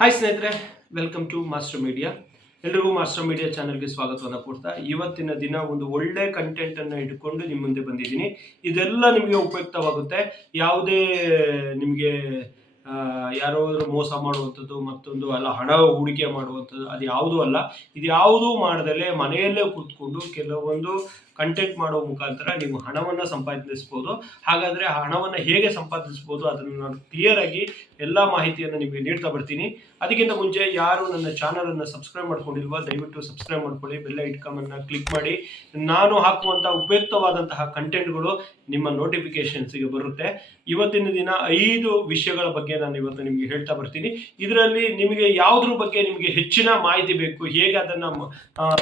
Hi ಸ್ನೇಹಿತರೆ, welcome to master media. ಎಲ್ರಿಗೂ master media ಚಾನಲ್ಗೆ ಸ್ವಾಗತವನ್ನು ಕೊಡ್ತಾ ಇವತ್ತಿನ ದಿನ ಒಂದು ಒಳ್ಳೆ ಕಂಟೆಂಟ್ ಅನ್ನು ಇಟ್ಕೊಂಡು ನಿಮ್ಮ ಮುಂದೆ ಬಂದಿದ್ದೀನಿ. ಇದೆಲ್ಲ ನಿಮಗೆ ಉಪಯುಕ್ತವಾಗುತ್ತೆ. ಯಾವುದೇ ನಿಮಗೆ ಯಾರಾದರೂ ಮೋಸ ಮಾಡುವಂಥದ್ದು ಮತ್ತೊಂದು ಅಲ್ಲ, ಹಣ ಹೂಡಿಕೆ ಮಾಡುವಂಥದ್ದು ಅದು ಯಾವುದೂ ಅಲ್ಲ. ಇದು ಯಾವುದೂ ಮಾಡದಲ್ಲೇ ಮನೆಯಲ್ಲೇ ಕೂತ್ಕೊಂಡು ಕೆಲವೊಂದು ಕಂಟೆಂಟ್ ಮಾಡೋ ಮುಖಾಂತರ ನೀವು ಹಣವನ್ನು ಸಂಪಾದಿಸ್ಬೋದು. ಹಾಗಾದರೆ ಆ ಹಣವನ್ನು ಹೇಗೆ ಸಂಪಾದಿಸ್ಬೋದು ಅದನ್ನು ನಾನು ಕ್ಲಿಯರ್ ಆಗಿ ಎಲ್ಲ ಮಾಹಿತಿಯನ್ನು ನಿಮಗೆ ನೀಡ್ತಾ ಬರ್ತೀನಿ. ಅದಕ್ಕಿಂತ ಮುಂಚೆ ಯಾರು ನನ್ನ ಚಾನಲನ್ನು ಸಬ್ಸ್ಕ್ರೈಬ್ ಮಾಡ್ಕೊಂಡಿಲ್ವೋ ದಯವಿಟ್ಟು ಸಬ್ಸ್ಕ್ರೈಬ್ ಮಾಡ್ಕೊಳ್ಳಿ, ಬೆಲ್ ಐಕಾನನ್ನು ಕ್ಲಿಕ್ ಮಾಡಿ. ನಾನು ಹಾಕುವಂಥ ಉಪಯುಕ್ತವಾದಂತಹ ಕಂಟೆಂಟ್ಗಳು ನಿಮ್ಮ ನೋಟಿಫಿಕೇಶನ್ಸ್ಗೆ ಬರುತ್ತೆ. ಇವತ್ತಿನ ದಿನ 5 ವಿಷಯಗಳ ಬಗ್ಗೆ ನಾನು ಇವತ್ತು ನಿಮಗೆ ಹೇಳ್ತಾ ಬರ್ತೀನಿ. ಇದರಲ್ಲಿ ನಿಮಗೆ ಯಾವುದ್ರ ಬಗ್ಗೆ ನಿಮಗೆ ಹೆಚ್ಚಿನ ಮಾಹಿತಿ ಬೇಕು, ಹೇಗೆ ಅದನ್ನು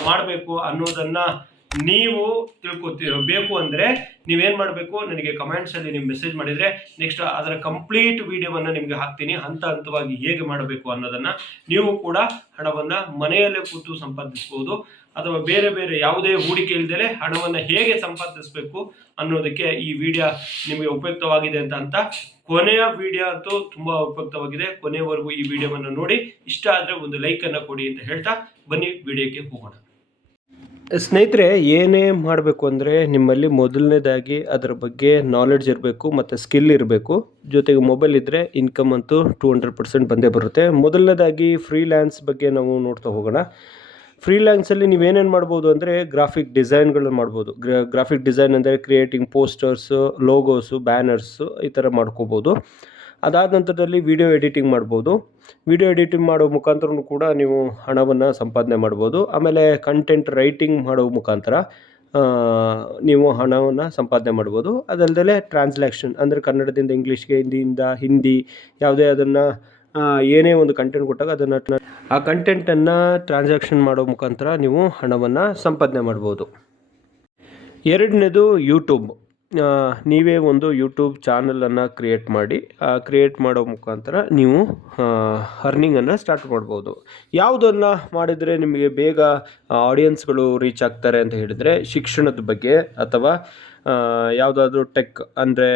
ಮಾಡಬೇಕು ಅನ್ನೋದನ್ನು ನೀವು ಬೇಕು ಅಂದರೆ ನೀವೇನು ಮಾಡಬೇಕು, ನನಗೆ ಕಮೆಂಟ್ಸಲ್ಲಿ ನೀವು ಮೆಸೇಜ್ ಮಾಡಿದರೆ ನೆಕ್ಸ್ಟ್ ಅದರ ಕಂಪ್ಲೀಟ್ ವಿಡಿಯೋವನ್ನು ನಿಮಗೆ ಹಾಕ್ತೀನಿ. ಹಂತ ಹಂತವಾಗಿ ಹೇಗೆ ಮಾಡಬೇಕು ಅನ್ನೋದನ್ನು ನೀವು ಕೂಡ ಹಣವನ್ನು ಮನೆಯಲ್ಲೇ ಕೂತು ಸಂಪಾದಿಸ್ಬೋದು, ಅಥವಾ ಬೇರೆ ಬೇರೆ ಯಾವುದೇ ಹೂಡಿಕೆ ಇಲ್ಲದೆ ಹಣವನ್ನು ಹೇಗೆ ಸಂಪಾದಿಸಬೇಕು ಅನ್ನೋದಕ್ಕೆ ಈ ವಿಡಿಯೋ ನಿಮಗೆ ಉಪಯುಕ್ತವಾಗಿದೆ ಅಂತ ಕೊನೆಯ ವಿಡಿಯೋ ಅಂತೂ ತುಂಬ ಉಪಯುಕ್ತವಾಗಿದೆ. ಕೊನೆಯವರೆಗೂ ಈ ವಿಡಿಯೋವನ್ನು ನೋಡಿ, ಇಷ್ಟ ಆದರೆ ಒಂದು ಲೈಕನ್ನು ಕೊಡಿ ಅಂತ ಹೇಳ್ತಾ ಬನ್ನಿ ವಿಡಿಯೋಕ್ಕೆ ಹೋಗೋಣ. ಸ್ನೇಹಿತರೆ, ಏನೇ ಮಾಡಬೇಕು ಅಂದರೆ ನಿಮ್ಮಲ್ಲಿ ಮೊದಲನೇದಾಗಿ ಅದರ ಬಗ್ಗೆ ನಾಲೆಡ್ಜ್ ಇರಬೇಕು ಮತ್ತು ಸ್ಕಿಲ್ ಇರಬೇಕು. ಜೊತೆಗೆ ಮೊಬೈಲ್ ಇದ್ದರೆ ಇನ್ಕಮ್ ಅಂತೂ 200% ಬಂದೇ ಬರುತ್ತೆ. ಮೊದಲನೇದಾಗಿ ಫ್ರೀಲ್ಯಾನ್ಸ್ ಬಗ್ಗೆ ನಾವು ನೋಡ್ತಾ ಹೋಗೋಣ. ಫ್ರೀಲ್ಯಾನ್ಸಲ್ಲಿ ನೀವೇನೇನು ಮಾಡ್ಬೋದು ಅಂದರೆ ಗ್ರಾಫಿಕ್ ಡಿಸೈನ್ಗಳನ್ನ ಮಾಡ್ಬೋದು. ಗ್ರಾಫಿಕ್ ಡಿಸೈನ್ ಅಂದರೆ ಕ್ರಿಯೇಟಿಂಗ್ ಪೋಸ್ಟರ್ಸು, ಲೋಗೋಸು, ಬ್ಯಾನರ್ಸು ಈ ಥರ ಮಾಡ್ಕೋಬೋದು. ಅದಾದ ನಂತರದಲ್ಲಿ ವಿಡಿಯೋ ಎಡಿಟಿಂಗ್ ಮಾಡ್ಬೋದು. ವಿಡಿಯೋ ಎಡಿಟಿಂಗ್ ಮಾಡೋ ಮುಖಾಂತರ ಕೂಡ ನೀವು ಹಣವನ್ನು ಸಂಪಾದನೆ ಮಾಡ್ಬೋದು. ಆಮೇಲೆ ಕಂಟೆಂಟ್ ರೈಟಿಂಗ್ ಮಾಡೋ ಮುಖಾಂತರ ನೀವು ಹಣವನ್ನು ಸಂಪಾದನೆ ಮಾಡ್ಬೋದು. ಅದಲ್ಲದೆ ಟ್ರಾನ್ಸ್ಲೇಷನ್ ಅಂದರೆ ಕನ್ನಡದಿಂದ ಇಂಗ್ಲೀಷ್ಗೆ, ಹಿಂದಿಯಿಂದ ಹಿಂದಿ ಯಾವುದೇ ಅದನ್ನು ಏನೇ ಒಂದು ಕಂಟೆಂಟ್ ಕೊಟ್ಟಾಗ ಅದನ್ನು ಆ ಕಂಟೆಂಟನ್ನು ಟ್ರಾನ್ಸಾಕ್ಷನ್ ಮಾಡೋ ಮುಖಾಂತರ ನೀವು ಹಣವನ್ನು ಸಂಪಾದನೆ ಮಾಡ್ಬೋದು. ಎರಡನೇದು ಯೂಟ್ಯೂಬ್. ನೀವೇ ಒಂದು ಯೂಟ್ಯೂಬ್ ಚಾನಲನ್ನು ಕ್ರಿಯೇಟ್ ಮಾಡೋ ಮುಖಾಂತರ ನೀವು ಅರ್ನಿಂಗನ್ನು ಸ್ಟಾರ್ಟ್ ಮಾಡ್ಬೋದು. ಯಾವುದನ್ನು ಮಾಡಿದರೆ ನಿಮಗೆ ಬೇಗ ಆಡಿಯನ್ಸ್ಗಳು ರೀಚ್ ಆಗ್ತಾರೆ ಅಂತ ಹೇಳಿದರೆ ಶಿಕ್ಷಣದ ಬಗ್ಗೆ, ಅಥವಾ ಯಾವುದಾದ್ರೂ ಟೆಕ್ ಅಂದರೆ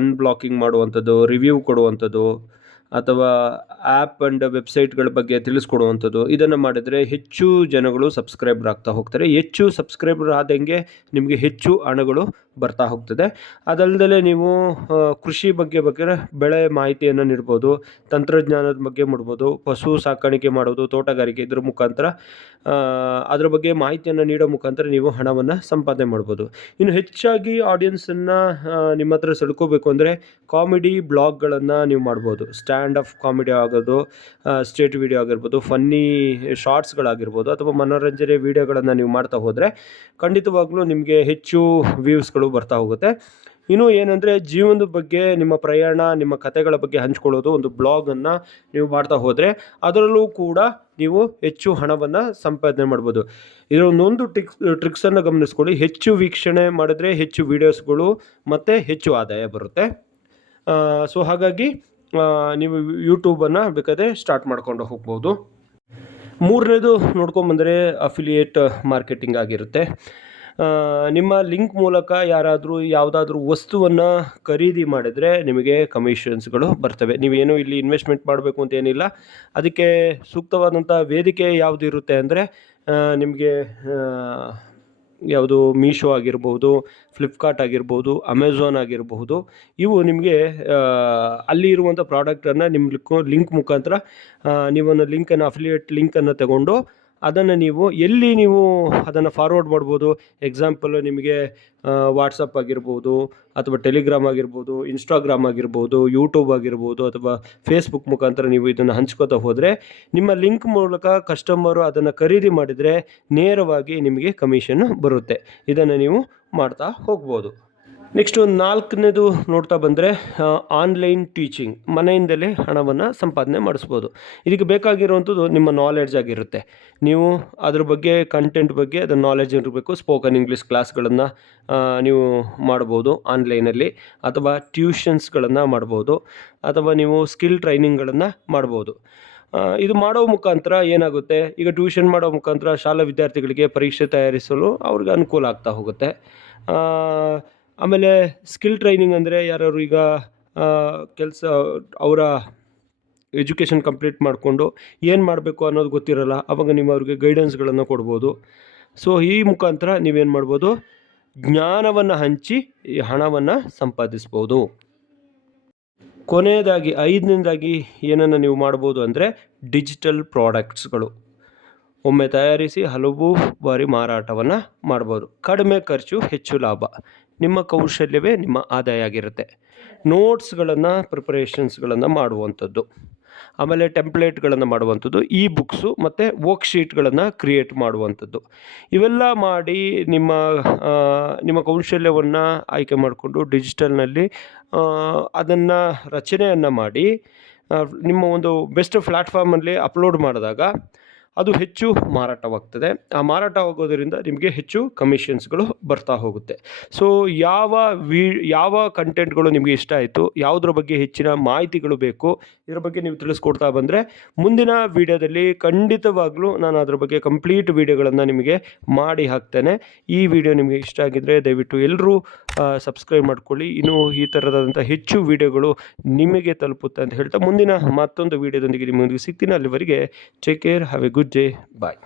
ಅನ್ಬ್ಲಾಕಿಂಗ್ ಮಾಡುವಂಥದ್ದು, ರಿವ್ಯೂ ಕೊಡುವಂಥದ್ದು, ಅಥವಾ ಆ್ಯಪ್ ಆ್ಯಂಡ್ ವೆಬ್ಸೈಟ್ಗಳ ಬಗ್ಗೆ ತಿಳಿಸ್ಕೊಡುವಂಥದ್ದು. ಇದನ್ನು ಮಾಡಿದರೆ ಹೆಚ್ಚು ಜನಗಳು ಸಬ್ಸ್ಕ್ರೈಬರ್ ಆಗ್ತಾ ಹೋಗ್ತಾರೆ. ಹೆಚ್ಚು ಸಬ್ಸ್ಕ್ರೈಬರ್ ಆದಂಗೆ ನಿಮಗೆ ಹೆಚ್ಚು ಹಣಗಳು ಬರ್ತಾ ಹೋಗ್ತದೆ. ಅದಲ್ಲದೆ ನೀವು ಕೃಷಿ ಬಗ್ಗೆ ಬೆಳೆ ಮಾಹಿತಿಯನ್ನು ನೀಡ್ಬೋದು, ತಂತ್ರಜ್ಞಾನದ ಬಗ್ಗೆ ಮಾಡ್ಬೋದು, ಪಶು ಸಾಕಾಣಿಕೆ ಮಾಡೋದು, ತೋಟಗಾರಿಕೆ, ಇದ್ರ ಮುಖಾಂತರ ಅದರ ಬಗ್ಗೆ ಮಾಹಿತಿಯನ್ನು ನೀಡೋ ಮುಖಾಂತರ ನೀವು ಹಣವನ್ನು ಸಂಪಾದನೆ ಮಾಡ್ಬೋದು. ಇನ್ನು ಹೆಚ್ಚಾಗಿ ಆಡಿಯನ್ಸನ್ನು ನಿಮ್ಮ ಹತ್ರ ಸೆಳ್ಕೋಬೇಕು ಅಂದರೆ ಕಾಮಿಡಿ ಬ್ಲಾಗ್ಗಳನ್ನು ನೀವು ಮಾಡ್ಬೋದು. ಸ್ಟ್ಯಾಂಡ್ ಅಪ್ ಕಾಮಿಡಿ ಆಗೋದು, ಸ್ಟೇಟ್ ವಿಡಿಯೋ ಆಗಿರ್ಬೋದು, ಫನ್ನಿ ಶಾರ್ಟ್ಸ್ಗಳಾಗಿರ್ಬೋದು, ಅಥವಾ ಮನೋರಂಜನೆ ವೀಡಿಯೋಗಳನ್ನು ನೀವು ಮಾಡ್ತಾ ಹೋದರೆ ಖಂಡಿತವಾಗ್ಲೂ ನಿಮಗೆ ಹೆಚ್ಚು ವ್ಯೂಸ್ಗಳು ಬರ್ತಾ ಹೋಗುತ್ತೆ. ಇನ್ನು ಏನಂದರೆ ಜೀವನದ ಬಗ್ಗೆ, ನಿಮ್ಮ ಪ್ರಯಾಣ, ನಿಮ್ಮ ಕಥೆಗಳ ಬಗ್ಗೆ ಹಂಚ್ಕೊಳ್ಳೋದು, ಒಂದು ಬ್ಲಾಗನ್ನು ನೀವು ಮಾಡ್ತಾ ಹೋದರೆ ಅದರಲ್ಲೂ ಕೂಡ ನೀವು ಹೆಚ್ಚು ಹಣವನ್ನು ಸಂಪಾದನೆ ಮಾಡ್ಬೋದು. ಇದರೊಂದೊಂದು ಟ್ರಿಕ್ಸನ್ನು ಗಮನಿಸ್ಕೊಳ್ಳಿ. ಹೆಚ್ಚು ವೀಕ್ಷಣೆ ಮಾಡಿದ್ರೆ ಹೆಚ್ಚು ವೀಡಿಯೋಸ್ಗಳು ಮತ್ತು ಹೆಚ್ಚು ಆದಾಯ ಬರುತ್ತೆ. ಸೊ ಹಾಗಾಗಿ ನೀವು ಯೂಟ್ಯೂಬನ್ನು ಬೇಕಾದರೆ ಸ್ಟಾರ್ಟ್ ಮಾಡ್ಕೊಂಡು ಹೋಗ್ಬೋದು. ಮೂರನೇದು ನೋಡ್ಕೊಂಬಂದರೆ ಅಫಿಲಿಯೇಟ್ ಮಾರ್ಕೆಟಿಂಗ್ ಆಗಿರುತ್ತೆ. ನಿಮ್ಮ ಲಿಂಕ್ ಮೂಲಕ ಯಾರಾದರೂ ಯಾವುದಾದ್ರೂ ವಸ್ತುವನ್ನು ಖರೀದಿ ಮಾಡಿದರೆ ನಿಮಗೆ ಕಮಿಷನ್ಸ್ಗಳು ಬರ್ತವೆ. ನೀವೇನು ಇಲ್ಲಿ ಇನ್ವೆಸ್ಟ್ಮೆಂಟ್ ಮಾಡಬೇಕು ಅಂತ ಏನಿಲ್ಲ. ಅದಕ್ಕೆ ಸೂಕ್ತವಾದಂಥ ವೇದಿಕೆ ಯಾವುದು ಇರುತ್ತೆ ಅಂದರೆ ನಿಮಗೆ ಯಾವುದು ಮೀಶೋ ಆಗಿರ್ಬೋದು, ಫ್ಲಿಪ್ಕಾರ್ಟ್ ಆಗಿರ್ಬೋದು, ಅಮೆಝಾನ್ ಆಗಿರಬಹುದು. ಇವು ನಿಮಗೆ ಅಲ್ಲಿ ಇರುವಂಥ ಪ್ರಾಡಕ್ಟನ್ನು ನಿಮ್ಮ ಲಿಂಕ್ ಮುಖಾಂತರ ನೀವೊಂದು ಲಿಂಕನ್ನು, ಅಫಿಲಿಯೇಟ್ ಲಿಂಕನ್ನು ತಗೊಂಡು ಅದನ್ನು ನೀವು ಎಲ್ಲಿ ನೀವು ಅದನ್ನು ಫಾರ್ವರ್ಡ್ ಮಾಡ್ಬೋದು. ಎಕ್ಸಾಂಪಲ್ ನಿಮಗೆ ವಾಟ್ಸಪ್ ಆಗಿರ್ಬೋದು, ಅಥವಾ ಟೆಲಿಗ್ರಾಮ್ ಆಗಿರ್ಬೋದು, ಇನ್ಸ್ಟಾಗ್ರಾಮ್ ಆಗಿರ್ಬೋದು, ಯೂಟ್ಯೂಬ್ ಆಗಿರ್ಬೋದು, ಅಥವಾ ಫೇಸ್ಬುಕ್ ಮುಖಾಂತರ ನೀವು ಇದನ್ನು ಹಂಚ್ಕೋತಾ ಹೋದರೆ ನಿಮ್ಮ ಲಿಂಕ್ ಮೂಲಕ ಕಸ್ಟಮರು ಅದನ್ನು ಖರೀದಿ ಮಾಡಿದರೆ ನೇರವಾಗಿ ನಿಮಗೆ ಕಮಿಷನ್ ಬರುತ್ತೆ. ಇದನ್ನು ನೀವು ಮಾಡ್ತಾ ಹೋಗ್ಬೋದು. ನೆಕ್ಸ್ಟು 4ನೇದು ನೋಡ್ತಾ ಬಂದರೆ ಆನ್ಲೈನ್ ಟೀಚಿಂಗ್. ಮನೆಯಿಂದಲೇ ಹಣವನ್ನು ಸಂಪಾದನೆ ಮಾಡಿಸ್ಬೋದು. ಇದಕ್ಕೆ ಬೇಕಾಗಿರುವಂಥದ್ದು ನಿಮ್ಮ ನಾಲೆಡ್ಜ್ ಆಗಿರುತ್ತೆ. ನೀವು ಅದ್ರ ಬಗ್ಗೆ, ಕಂಟೆಂಟ್ ಬಗ್ಗೆ ಅದರ ನಾಲೆಡ್ಜ್ ಇರಬೇಕು. ಸ್ಪೋಕನ್ ಇಂಗ್ಲೀಷ್ ಕ್ಲಾಸ್ಗಳನ್ನು ನೀವು ಮಾಡ್ಬೋದು ಆನ್ಲೈನಲ್ಲಿ, ಅಥವಾ ಟ್ಯೂಷನ್ಸ್ಗಳನ್ನು ಮಾಡ್ಬೋದು, ಅಥವಾ ನೀವು ಸ್ಕಿಲ್ ಟ್ರೈನಿಂಗ್ಗಳನ್ನು ಮಾಡ್ಬೋದು. ಇದು ಮಾಡೋ ಮುಖಾಂತರ ಏನಾಗುತ್ತೆ, ಈಗ ಟ್ಯೂಷನ್ ಮಾಡೋ ಮುಖಾಂತರ ಶಾಲಾ ವಿದ್ಯಾರ್ಥಿಗಳಿಗೆ ಪರೀಕ್ಷೆ ತಯಾರಿಸಲು ಅವ್ರಿಗೆ ಅನುಕೂಲ ಆಗ್ತಾ ಹೋಗುತ್ತೆ. ಆಮೇಲೆ ಸ್ಕಿಲ್ ಟ್ರೈನಿಂಗ್ ಅಂದರೆ ಯಾರು ಈಗ ಕೆಲಸ ಅವರ ಎಜುಕೇಷನ್ ಕಂಪ್ಲೀಟ್ ಮಾಡಿಕೊಂಡು ಏನು ಮಾಡಬೇಕು ಅನ್ನೋದು ಗೊತ್ತಿರಲ್ಲ, ಆವಾಗ ನೀವು ಅವ್ರಿಗೆ ಗೈಡೆನ್ಸ್ಗಳನ್ನು ಕೊಡ್ಬೋದು. ಸೊ ಈ ಮುಖಾಂತರ ನೀವೇನು ಮಾಡ್ಬೋದು, ಜ್ಞಾನವನ್ನು ಹಂಚಿ ಈ ಹಣವನ್ನು ಸಂಪಾದಿಸ್ಬೋದು. ಕೊನೆಯದಾಗಿ 5ನೇದಾಗಿ ಏನನ್ನು ನೀವು ಮಾಡ್ಬೋದು ಅಂದರೆ ಡಿಜಿಟಲ್ ಪ್ರಾಡಕ್ಟ್ಸ್ಗಳು. ಒಮ್ಮೆ ತಯಾರಿಸಿ ಹಲವು ಬಾರಿ ಮಾರಾಟವನ್ನು ಮಾಡ್ಬೋದು. ಕಡಿಮೆ ಖರ್ಚು ಹೆಚ್ಚು ಲಾಭ. ನಿಮ್ಮ ಕೌಶಲ್ಯವೇ ನಿಮ್ಮ ಆದಾಯ ಆಗಿರುತ್ತೆ. ನೋಟ್ಸ್ಗಳನ್ನು ಪ್ರಿಪರೇಷನ್ಸ್ಗಳನ್ನು ಮಾಡುವಂಥದ್ದು, ಆಮೇಲೆ ಟೆಂಪ್ಲೇಟ್ಗಳನ್ನು ಮಾಡುವಂಥದ್ದು, ಇ ಬುಕ್ಸು ಮತ್ತು ವರ್ಕ್ಶೀಟ್ಗಳನ್ನು ಕ್ರಿಯೇಟ್ ಮಾಡುವಂಥದ್ದು. ಇವೆಲ್ಲ ಮಾಡಿ ನಿಮ್ಮ ಕೌಶಲ್ಯವನ್ನು ಆಯ್ಕೆ ಮಾಡಿಕೊಂಡು ಡಿಜಿಟಲ್ನಲ್ಲಿ ಅದನ್ನು ರಚನೆಯನ್ನು ಮಾಡಿ ನಿಮ್ಮ ಒಂದು ಬೆಸ್ಟ್ ಪ್ಲ್ಯಾಟ್ಫಾರ್ಮಲ್ಲಿ ಅಪ್ಲೋಡ್ ಮಾಡಿದಾಗ ಅದು ಹೆಚ್ಚು ಮಾರಾಟವಾಗ್ತದೆ. ಆ ಮಾರಾಟವಾಗೋದರಿಂದ ನಿಮಗೆ ಹೆಚ್ಚು ಕಮಿಷನ್ಸ್ಗಳು ಬರ್ತಾ ಹೋಗುತ್ತೆ. ಸೊ ಯಾವ ಕಂಟೆಂಟ್ಗಳು ನಿಮಗೆ ಇಷ್ಟ ಆಯಿತು, ಯಾವುದ್ರ ಬಗ್ಗೆ ಹೆಚ್ಚಿನ ಮಾಹಿತಿಗಳು ಬೇಕು, ಇದರ ಬಗ್ಗೆ ನೀವು ತಿಳಿಸ್ಕೊಡ್ತಾ ಬಂದರೆ ಮುಂದಿನ ವೀಡಿಯೋದಲ್ಲಿ ಖಂಡಿತವಾಗ್ಲೂ ನಾನು ಅದ್ರ ಬಗ್ಗೆ ಕಂಪ್ಲೀಟ್ ವೀಡಿಯೋಗಳನ್ನು ನಿಮಗೆ ಮಾಡಿ ಹಾಕ್ತೇನೆ. ಈ ವಿಡಿಯೋ ನಿಮಗೆ ಇಷ್ಟ ಆಗಿದ್ದರೆ ದಯವಿಟ್ಟು ಎಲ್ಲರೂ ಸಬ್ಸ್ಕ್ರೈಬ್ ಮಾಡ್ಕೊಳ್ಳಿ. ಇನ್ನೂ ಈ ಥರದಂಥ ಹೆಚ್ಚು ವೀಡಿಯೋಗಳು ನಿಮಗೆ ತಲುಪುತ್ತೆ ಅಂತ ಹೇಳ್ತಾ ಮುಂದಿನ ಮತ್ತೊಂದು ವೀಡಿಯೋದೊಂದಿಗೆ ನಿಮ್ಮೊಂದಿಗೆ ಸಿಗ್ತೀನಿ. ಅಲ್ಲಿವರೆಗೆ take care, have a good day, bye.